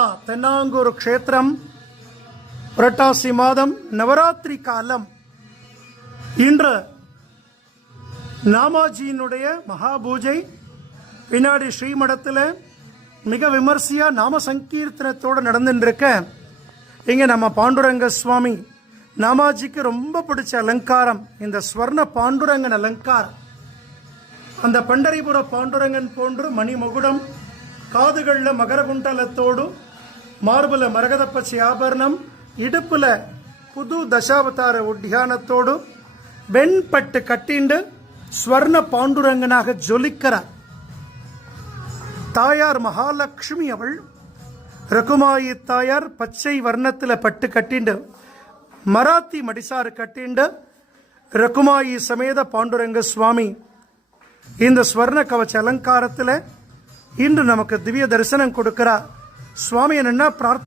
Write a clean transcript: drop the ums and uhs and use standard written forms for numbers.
தென்னாங்கூர் க்ஷேத்திரம் புரட்டாசி மாதம் நவராத்திரி காலம். இன்று நாமாஜியினுடைய மகா பூஜை. பின்னாடி ஸ்ரீமடத்தில் மிக விமர்சையா நாம சங்கீர்த்தனத்தோடு நடந்துருக்க. இங்க நம்ம பாண்டுரங்க சுவாமி நாமாஜிக்கு ரொம்ப பிடிச்ச அலங்காரம் இந்த ஸ்வர்ண பாண்டுரங்கன் அலங்காரம். அந்த பண்டரிபுர பாண்டுரங்கன் போன்று மணிமகுடம், காதுகளில் மகரகுண்டலத்தோடு, மார்புல மரகத பச்சை ஆபரணம், இடுப்புல புது தசாவதார உத்தியானத்தோடு வெண்பட்டு கட்டிண்டு ஸ்வர்ண பாண்டுரங்கனாக ஜொலிக்கிறார். தாயார் மகாலட்சுமி அவள் ரகுமாயி தாயார் பச்சை வர்ணத்தில் பட்டு கட்டிண்டு மராத்தி மடிசாறு கட்டிண்டு ரகுமாயி சமேத பாண்டுரங்க சுவாமி இந்த ஸ்வர்ண கவச்ச அலங்காரத்தில் இன்று நமக்கு திவ்ய தரிசனம் கொடுக்கிறார். சுவாமி என்ன பிரார்த்தனை